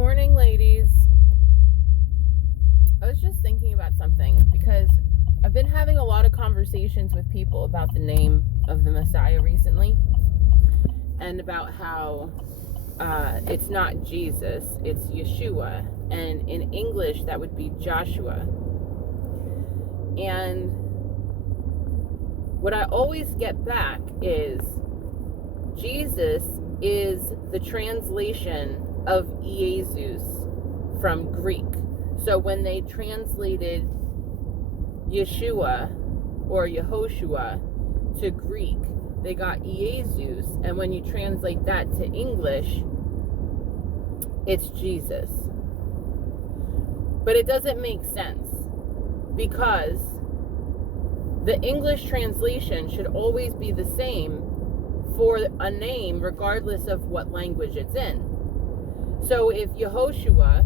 morning, ladies. I was just thinking about something because I've been having a lot of conversations with people about the name of the Messiah recently, and about how it's not Jesus, it's Yashua, and in English that would be Joshua. And what I always get back is Jesus is the translation of Jesus from Greek. So when they translated Yeshua or Yehoshua to Greek, they got Jesus, and when you translate that to English, it's Jesus. But it doesn't make sense, because the English translation should always be the same for a name regardless of what language it's in. So if Yehoshua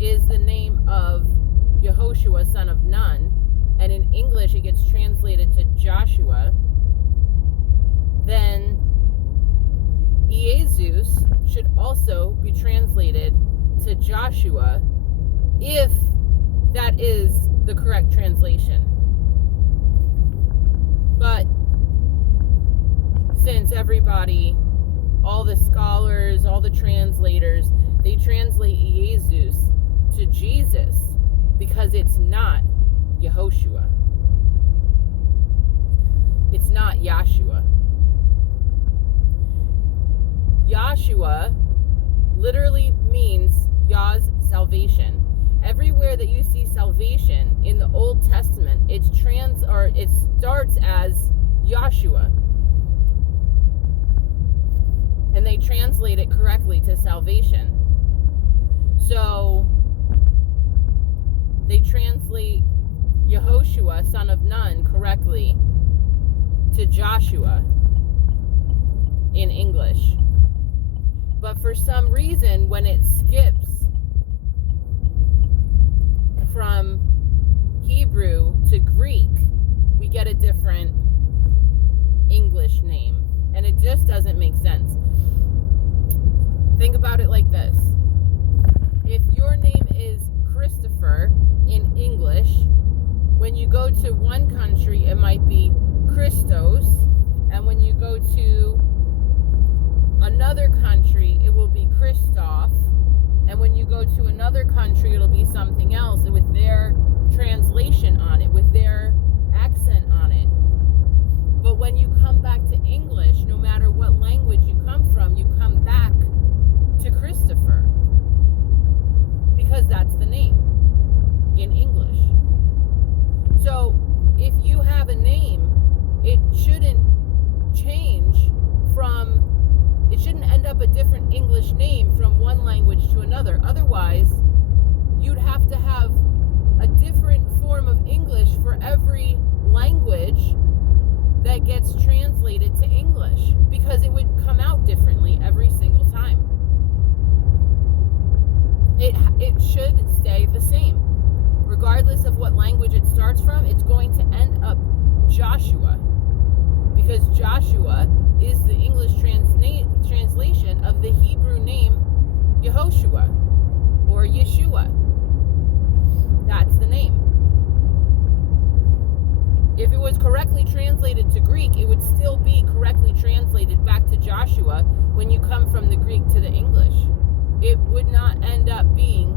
is the name of Yehoshua, son of Nun, and in English it gets translated to Joshua, then Jesus should also be translated to Joshua if that is the correct translation. But since everybody, all the scholars, all the translators, they translate Jesus to Jesus because it's not Yehoshua. It's not Yashua. Yashua literally means Yah's salvation. Everywhere that you see salvation in the Old Testament, it starts as Yashua. And they translate it correctly to salvation. So they translate Yehoshua, son of Nun, correctly to Joshua in English. But for some reason, when it skips from Hebrew to Greek, we get a different English name. And it just doesn't make sense. Think about it like this. If your name is Christopher in English, when you go to one country, it might be Christos. And when you go to another country, it will be Christoph. And when you go to another country, it'll be something else with their translation on it, with their accent on it. But when you come back to English, no matter what language you come from, you come back to Christopher, because that's the name in English. So if you have a name, it shouldn't end up a different English name from one language to another. Otherwise, you'd have to have a different form of English for every language that gets translated to English, because it would come out differently every single time. It should stay the same. Regardless of what language it starts from, it's going to end up Joshua, because Joshua is the English translation of the Hebrew name Yehoshua or Yeshua. That's the name. If it was correctly translated to Greek, it would still be correctly translated back to Joshua when you come from the Greek to the English. It would not end up being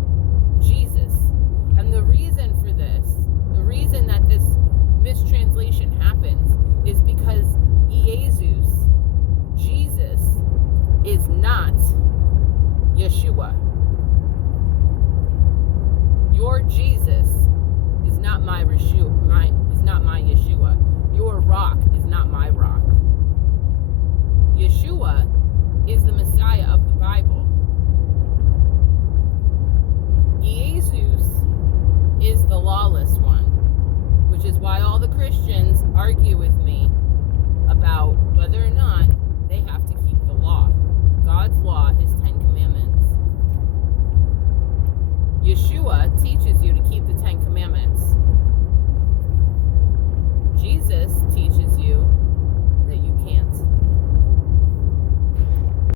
Jesus. And the reason for this, the reason that this mistranslation happens, is because Jesus, is not Yeshua. Your Jesus is not my Yeshua. Your rock is not my rock. Yeshua